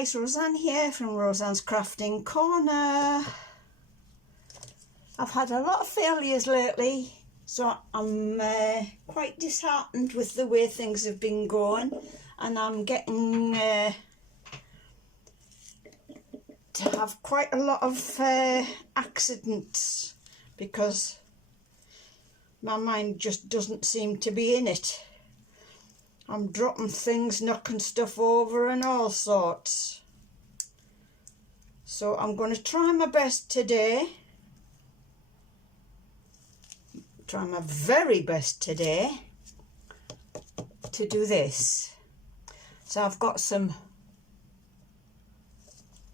guys, Roseanne here from Roseanne's Crafting Corner. I've had a lot of failures lately, so I'm quite disheartened with the way things have been going, and I'm getting to have quite a lot of accidents because my mind just doesn't seem to be in it. I'm dropping things, knocking stuff over and all sorts. So I'm going to try my best today. Try my very best today to do this. So I've got some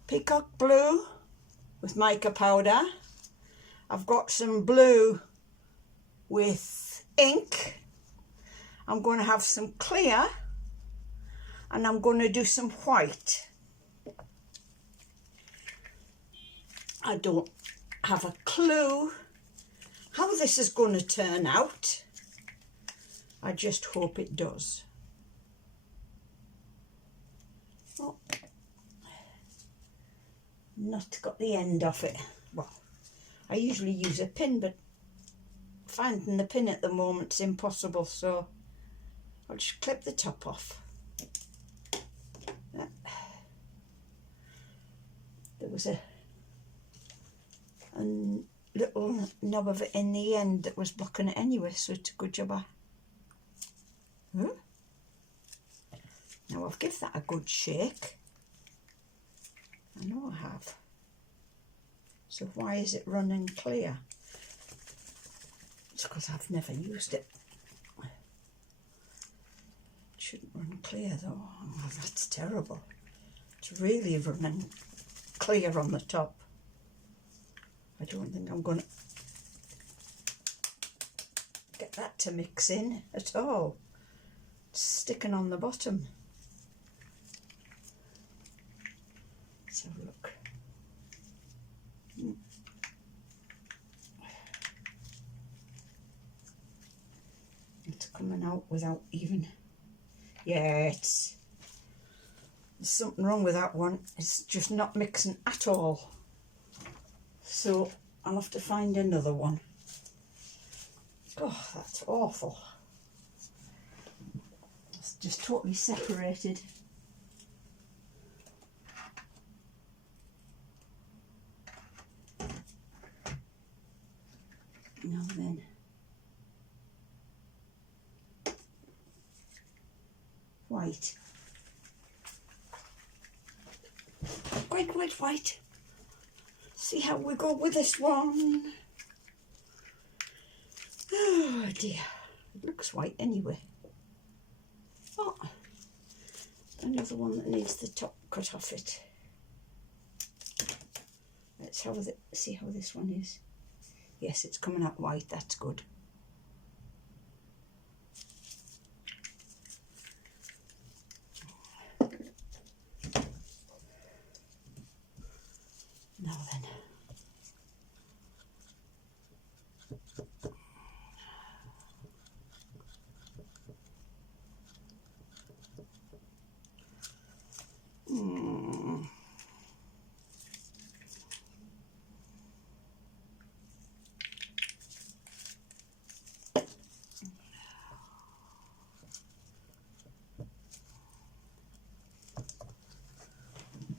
peacock blue with mica powder. I've got some blue with ink. I'm going to have some clear, and I'm going to do some white. I don't have a clue how this is going to turn out. I just hope it does. Oh, not got the end of it. Well, I usually use a pin, but finding the pin at the moment is impossible, so I'll just clip the top off. There was a little knob of it in the end that was blocking it anyway, so it's a good job Now I've given that a good shake. I know I have. So why is it running clear? It's because I've never used it. Shouldn't run clear though. Oh, that's terrible. It's really running clear on the top. I don't think I'm going to get that to mix in at all. It's sticking on the bottom. Let's have a look. It's coming out without even... Yeah, there's something wrong with that one. It's just not mixing at all. So I'll have to find another one. Oh, that's awful. It's just totally separated. Now then. White. White. See how we go with this one. Oh dear. It looks white anyway. Oh, another one that needs the top cut off it. Let's see how this one is. Yes, it's coming out white. That's good. Now then.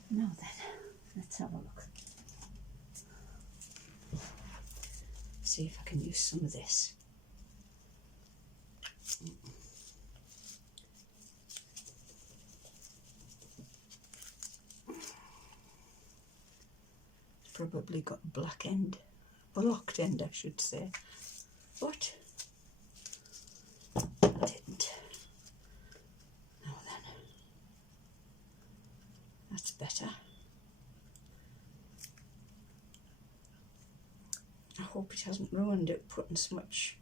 Now then, let's have a look. See if I can use some of this. It's probably got a black end, a locked end I should say, but I didn't. Now then, that's better. I hope it hasn't ruined it putting so much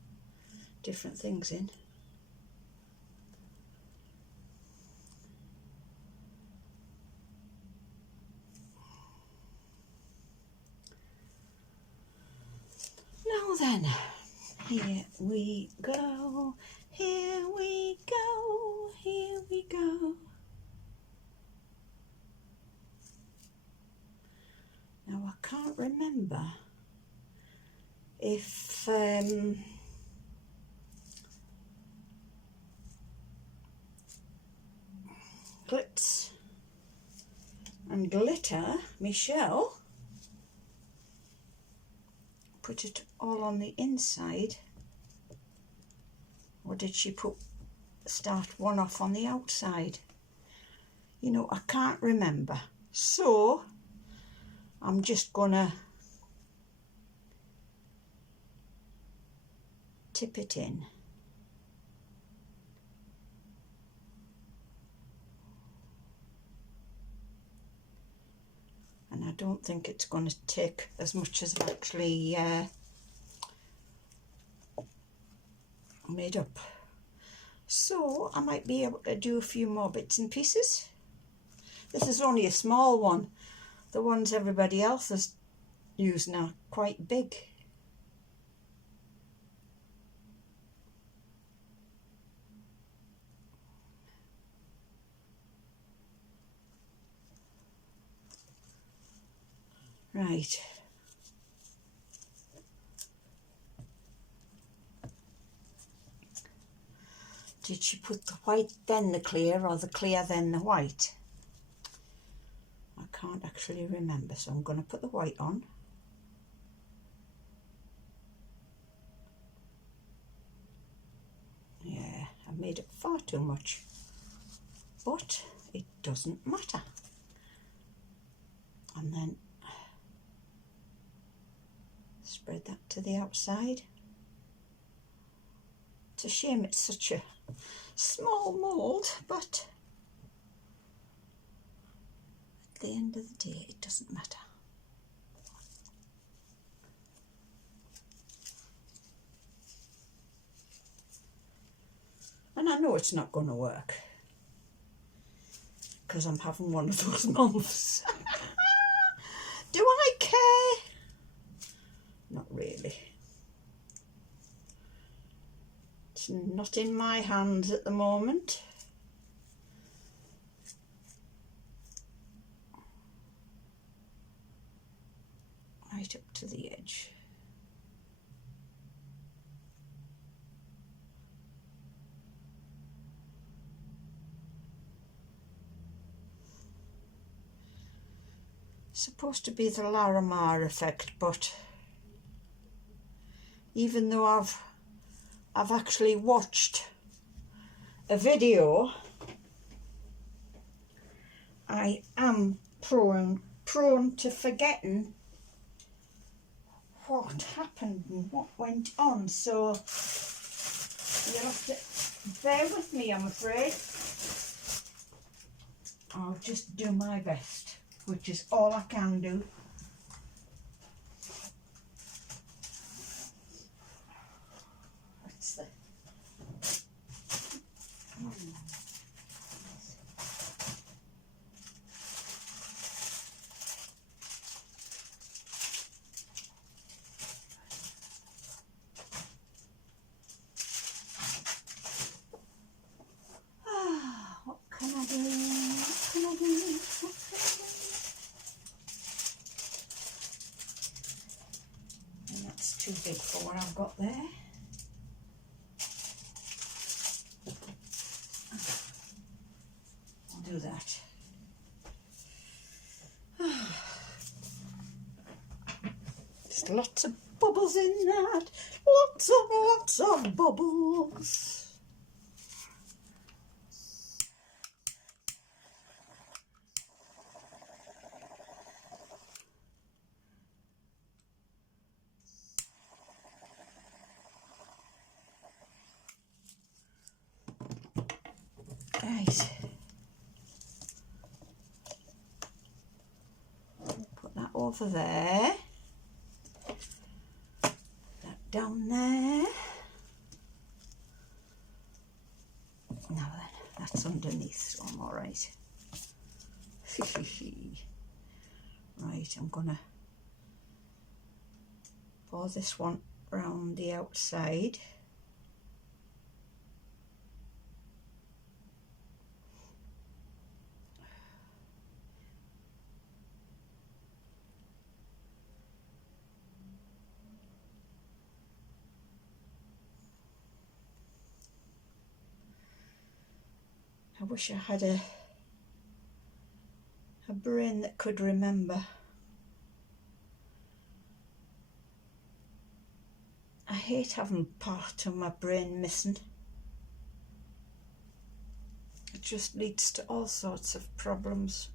different things in. Now then, here we go, here we go, here we go. Now I can't remember if Glitz and Glitter, Michelle, put it all on the inside, or did she start one off on the outside? You know, I can't remember. So I'm just gonna tip it in. And I don't think it's going to take as much as I've actually made up. So I might be able to do a few more bits and pieces. This is only a small one. The ones everybody else is using are quite big. Right. Did she put the white then the clear, or the clear then the white? I can't actually remember, so I'm going to put the white on. Yeah, I made it far too much, but it doesn't matter. And then spread that to the outside. It's a shame it's such a small mould, but at the end of the day it doesn't matter. And I know it's not going to work because I'm having one of those months. Do I care? Not really. It's not in my hands at the moment. Right up to the edge. Supposed to be the Larimar effect, but even though I've actually watched a video, I am prone to forgetting what happened and what went on, so you'll have to bear with me, I'm afraid. I'll just do my best, which is all I can do. That's the what can I do? What can I do? What can I do? And that's too big for what I've got there. I'll do that. There's lots of bubbles in that. Lots of bubbles. Right. Put that over there. That down there. Now then, that's underneath, so I'm all right. Right, I'm gonna pour this one round the outside. I wish I had a brain that could remember. I hate having part of my brain missing. It just leads to all sorts of problems.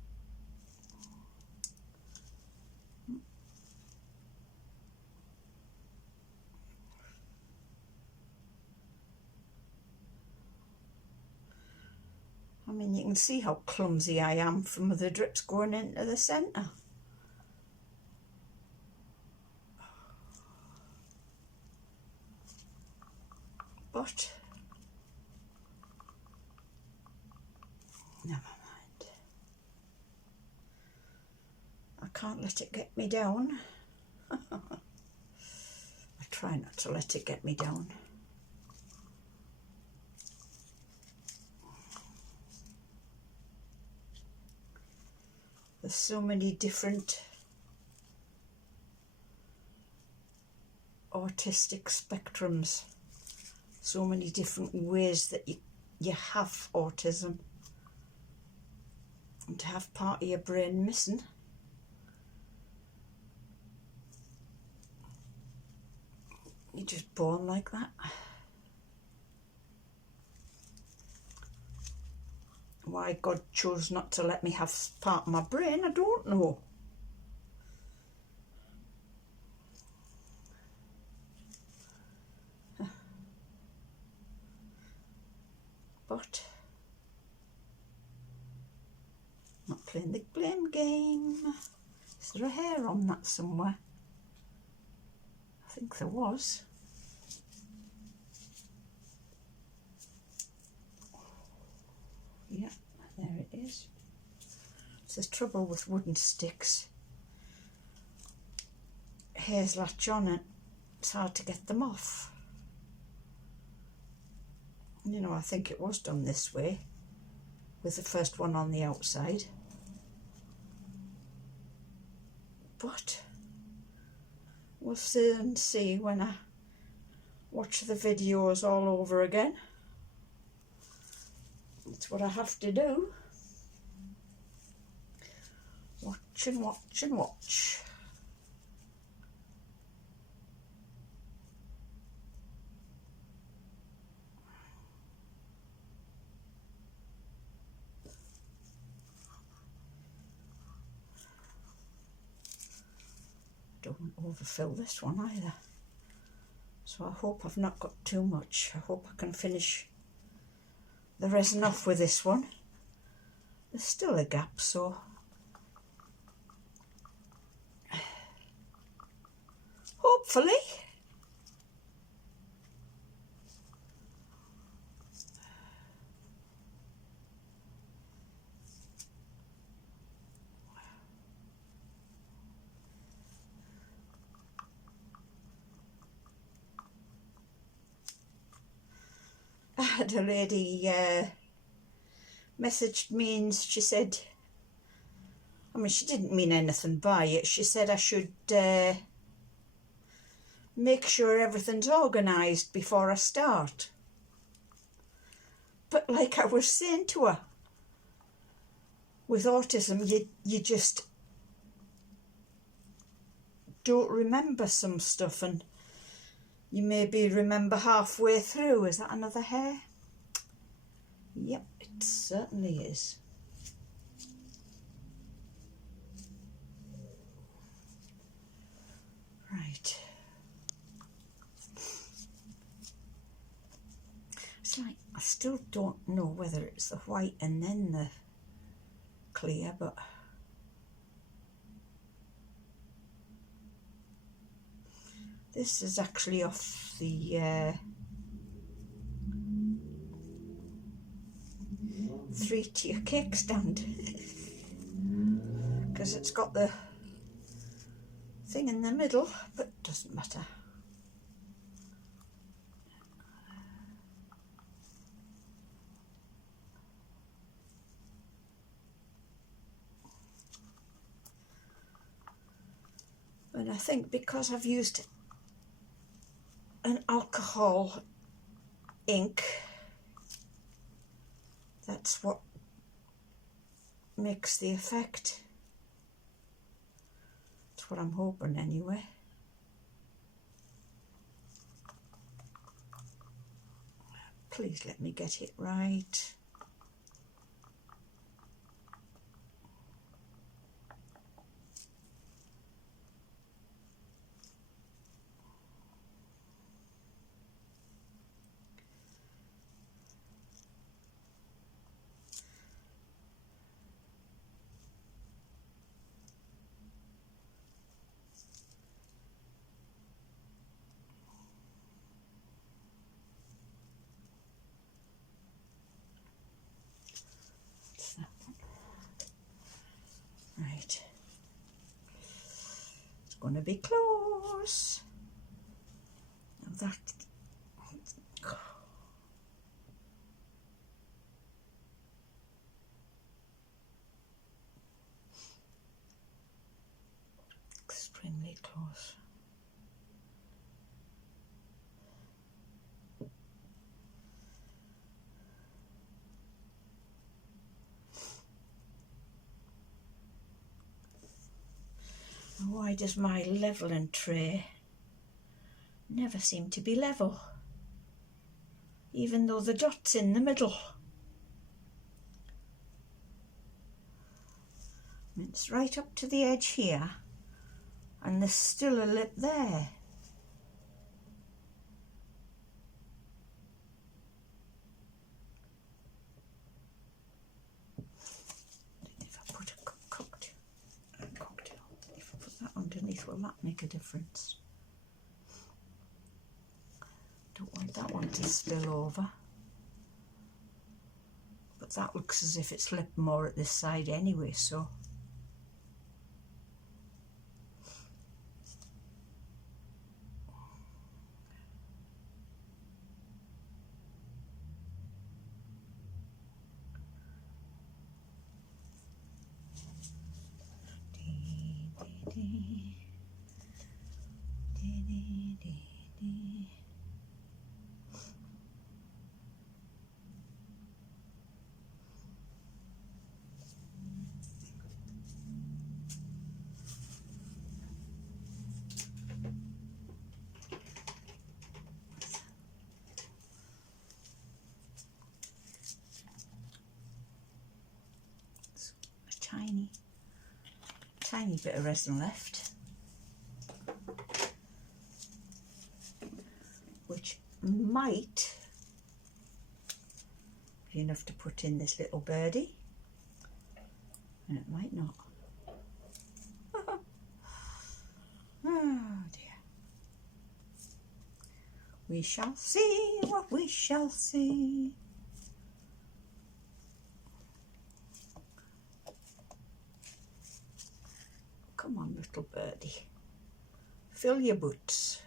I mean, you can see how clumsy I am from the drips going into the centre. But never mind. I can't let it get me down. I try not to let it get me down. There's so many different autistic spectrums, so many different ways that you have autism, and to have part of your brain missing, you're just born like that. Why God chose not to let me have part of my brain, I don't know. But I'm not playing the blame game. Is there a hair on that somewhere? I think there was. Yeah, there it is. There's trouble with wooden sticks. Hairs latch on and it's hard to get them off. You know, I think it was done this way, with the first one on the outside. But we'll soon see when I watch the videos all over again. That's what I have to do. Watch and watch and watch. Don't overfill this one either. So I hope I've not got too much. I hope I can finish the resin off with this one. There's still a gap, so hopefully. I had a lady messaged me and she said, I mean, she didn't mean anything by it. She said I should make sure everything's organised before I start. But like I was saying to her, with autism, you just don't remember some stuff, and you maybe remember halfway through. Is that another hair? Yep, it certainly is. Right. It's like, I still don't know whether it's the white and then the clear, but this is actually off the 3-tier cake stand because it's got the thing in the middle, but it doesn't matter. And I think because I've used an alcohol ink that's what makes the effect. That's what I'm hoping anyway. Please let me get it right. Right, it's going to be close. Now that extremely close. Why does my levelling tray never seem to be level, even though the dot's in the middle? It's right up to the edge here, and there's still a lip there. If I put a cocktail, if I put that underneath, will that make a difference? Don't want that one to spill over. But that looks as if it's lipped more at this side anyway, so. Tiny bit of resin left, which might be enough to put in this little birdie, and it might not. Oh dear. We shall see what we shall see. Come on, little birdie. Fill your boots.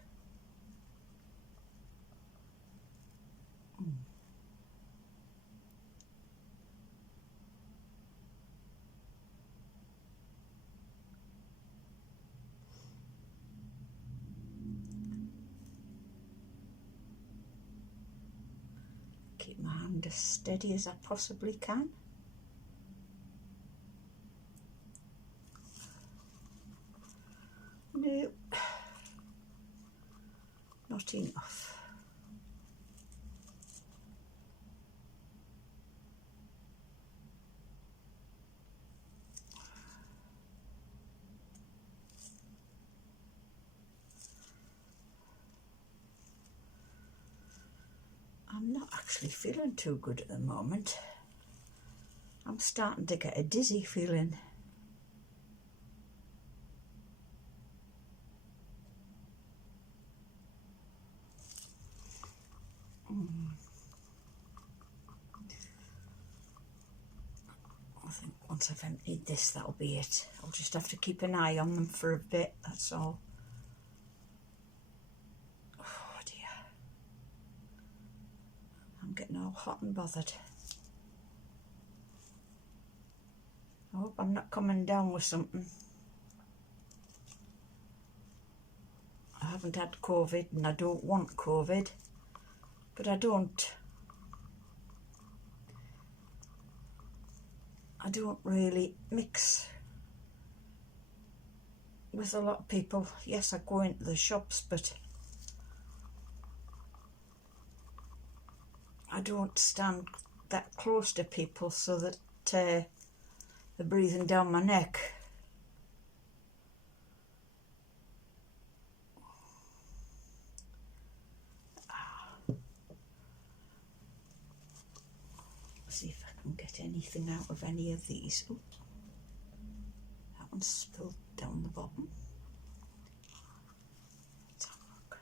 Keep my hand as steady as I possibly can. No, not enough. I'm not actually feeling too good at the moment. I'm starting to get a dizzy feeling. I think once I've emptied this, that'll be it. I'll just have to keep an eye on them for a bit, that's all. Oh dear. I'm getting all hot and bothered. I hope I'm not coming down with something. I haven't had COVID and I don't want COVID, but I don't don't really mix with a lot of people. Yes, I go into the shops, but I don't stand that close to people so that they're breathing down my neck. See if I can get anything out of any of these. Ooh, that one's spilled down the bottom. Let's have a look.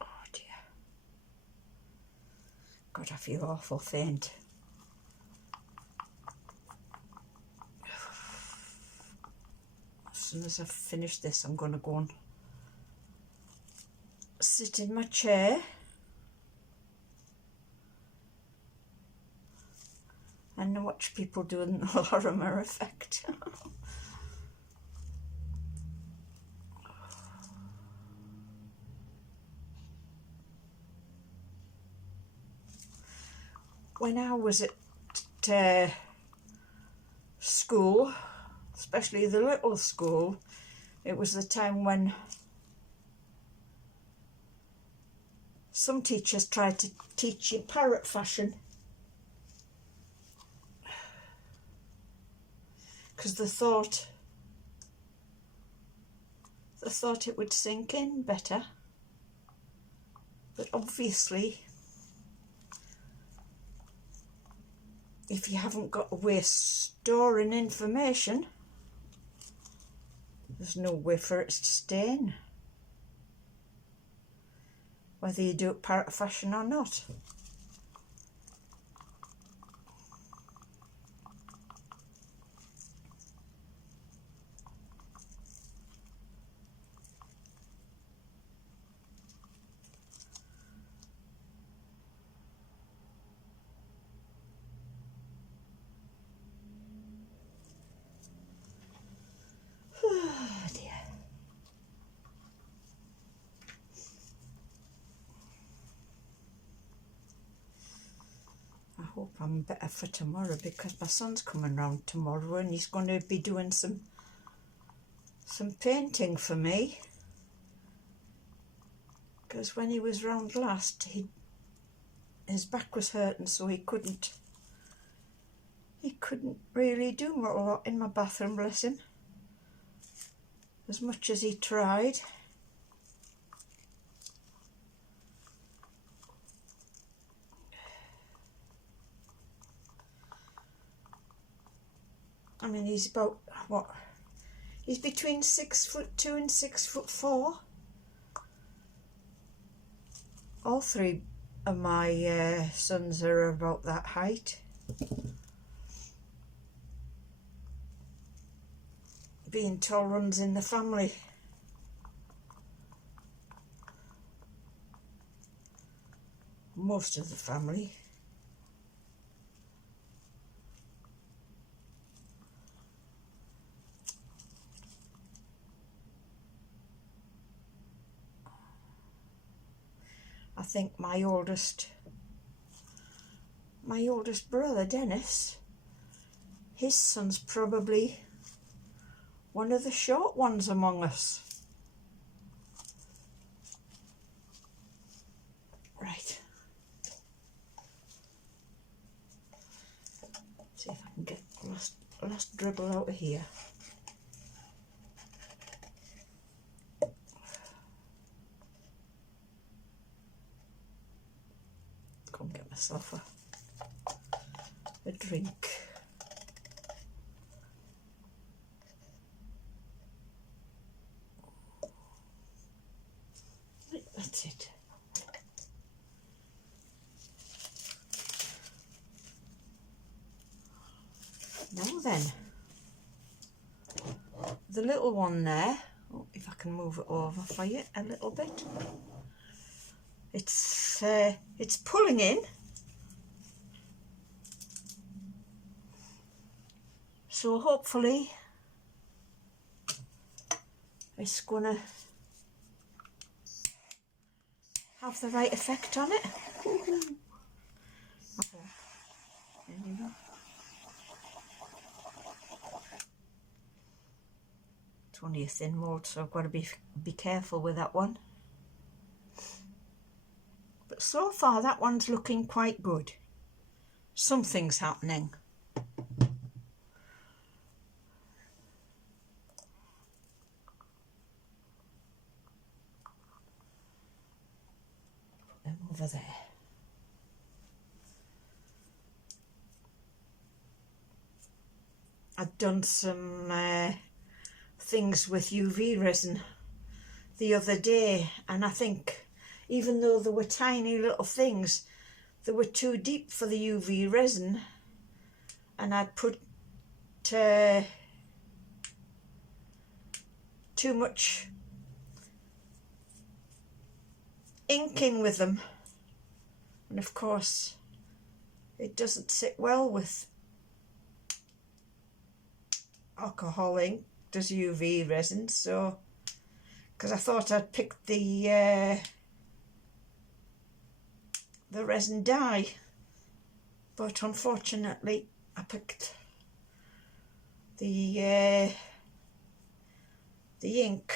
Oh dear. God, I feel awful faint. As soon as I've finished this, I'm going to go and sit in my chair and watch people doing the Lorimer effect. When I was at school, especially the little school, it was the time when some teachers tried to teach you parrot fashion because they thought it would sink in better, but obviously if you haven't got a way of storing information, there's no way for it to stay in, whether you do it parrot fashion or not. Oh dear. I hope I'm better for tomorrow because my son's coming round tomorrow and he's going to be doing some painting for me. Because when he was round last, his back was hurting, so he couldn't really do a lot in my bathroom, bless him, as much as he tried. I mean, he's about, what, he's between 6'2" and 6'4". All three of my sons are about that height. Being tall runs in the family. Most of the family. I think my oldest brother Dennis, his son's probably one of the short ones among us. Right. See if I can get the last dribble out of here. Go and get myself a drink. Right, that's it. Now then, the little one there, oh, if I can move it over for you a little bit, it's pulling in. So hopefully it's gonna have the right effect on it. Okay, there you go. It's only a thin mold, so I've got to be careful with that one. But so far that one's looking quite good. Something's happening. Put them over there. I'd done some things with UV resin the other day, and I think even though there were tiny little things, they were too deep for the UV resin, and I'd put too much ink in with them, and of course it doesn't sit well with alcohol ink, does UV resin. So because I thought I'd picked the resin dye, but unfortunately I picked the ink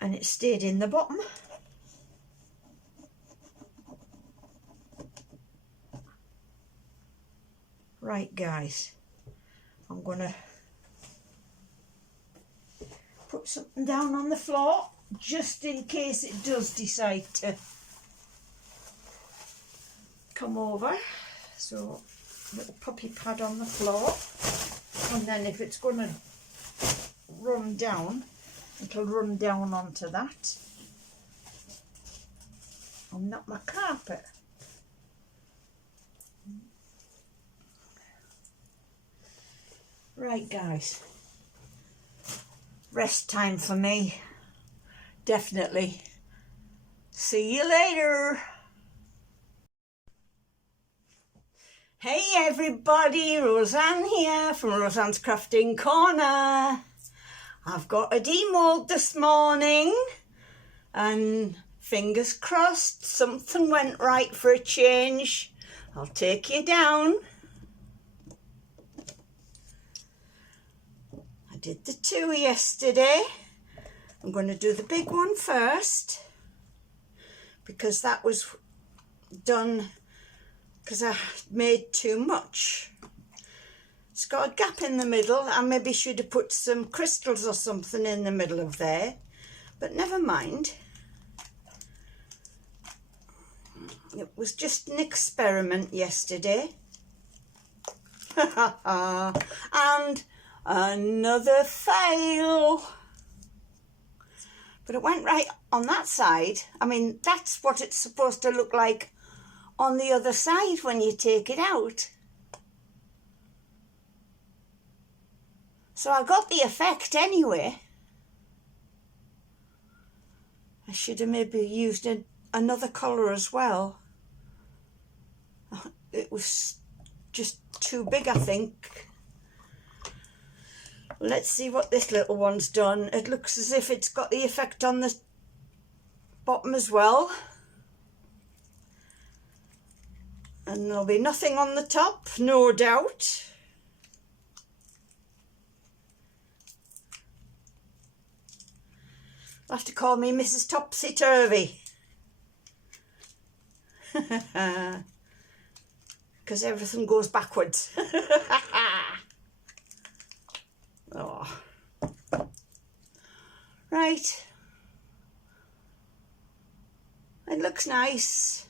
and it stayed in the bottom. Right guys, I'm gonna put something down on the floor just in case it does decide to come over. So little puppy pad on the floor, and then if it's going to run down, it'll run down onto that and not my carpet. Right guys, rest time for me, definitely. See you later. Hey everybody, Roseanne here from Roseanne's Crafting Corner. I've got a demold this morning and fingers crossed something went right for a change. I'll take you down. I did the 2 yesterday. I'm going to do the big one first because that was done because I made too much. It's got a gap in the middle. I maybe should have put some crystals or something in the middle of there, but never mind. It was just an experiment yesterday. And another fail. But it went right on that side. I mean, that's what it's supposed to look like on the other side when you take it out. So I got the effect anyway. I should have maybe used another colour as well. It was just too big, I think. Let's see what this little one's done. It looks as if it's got the effect on the bottom as well. And there'll be nothing on the top, no doubt. You'll have to call me Mrs. Topsy-Turvy. Because everything goes backwards. Oh. Right. It looks nice.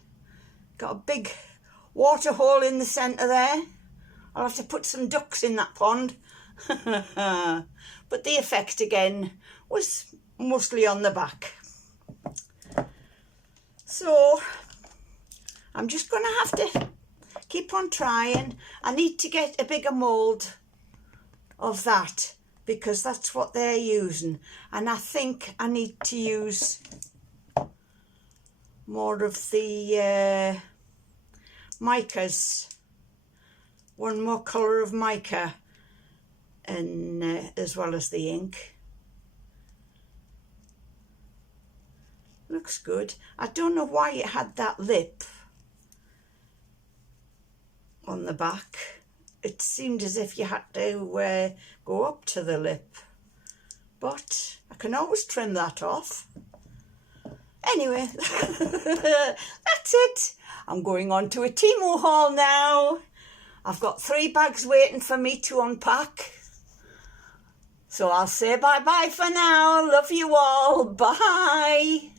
Got a big water hole in the centre there. I'll have to put some ducks in that pond. But the effect again was mostly on the back. So I'm just going to have to keep on trying. I need to get a bigger mould of that because that's what they're using, and I think I need to use more of the micas one more colour of mica, and as well as the ink. Looks good. I don't know why it had that lip on the back. It seemed as if you had to go up to the lip, but I can always trim that off. Anyway, that's it. I'm going on to a Temu haul now. I've got 3 bags waiting for me to unpack. So I'll say bye-bye for now. Love you all. Bye.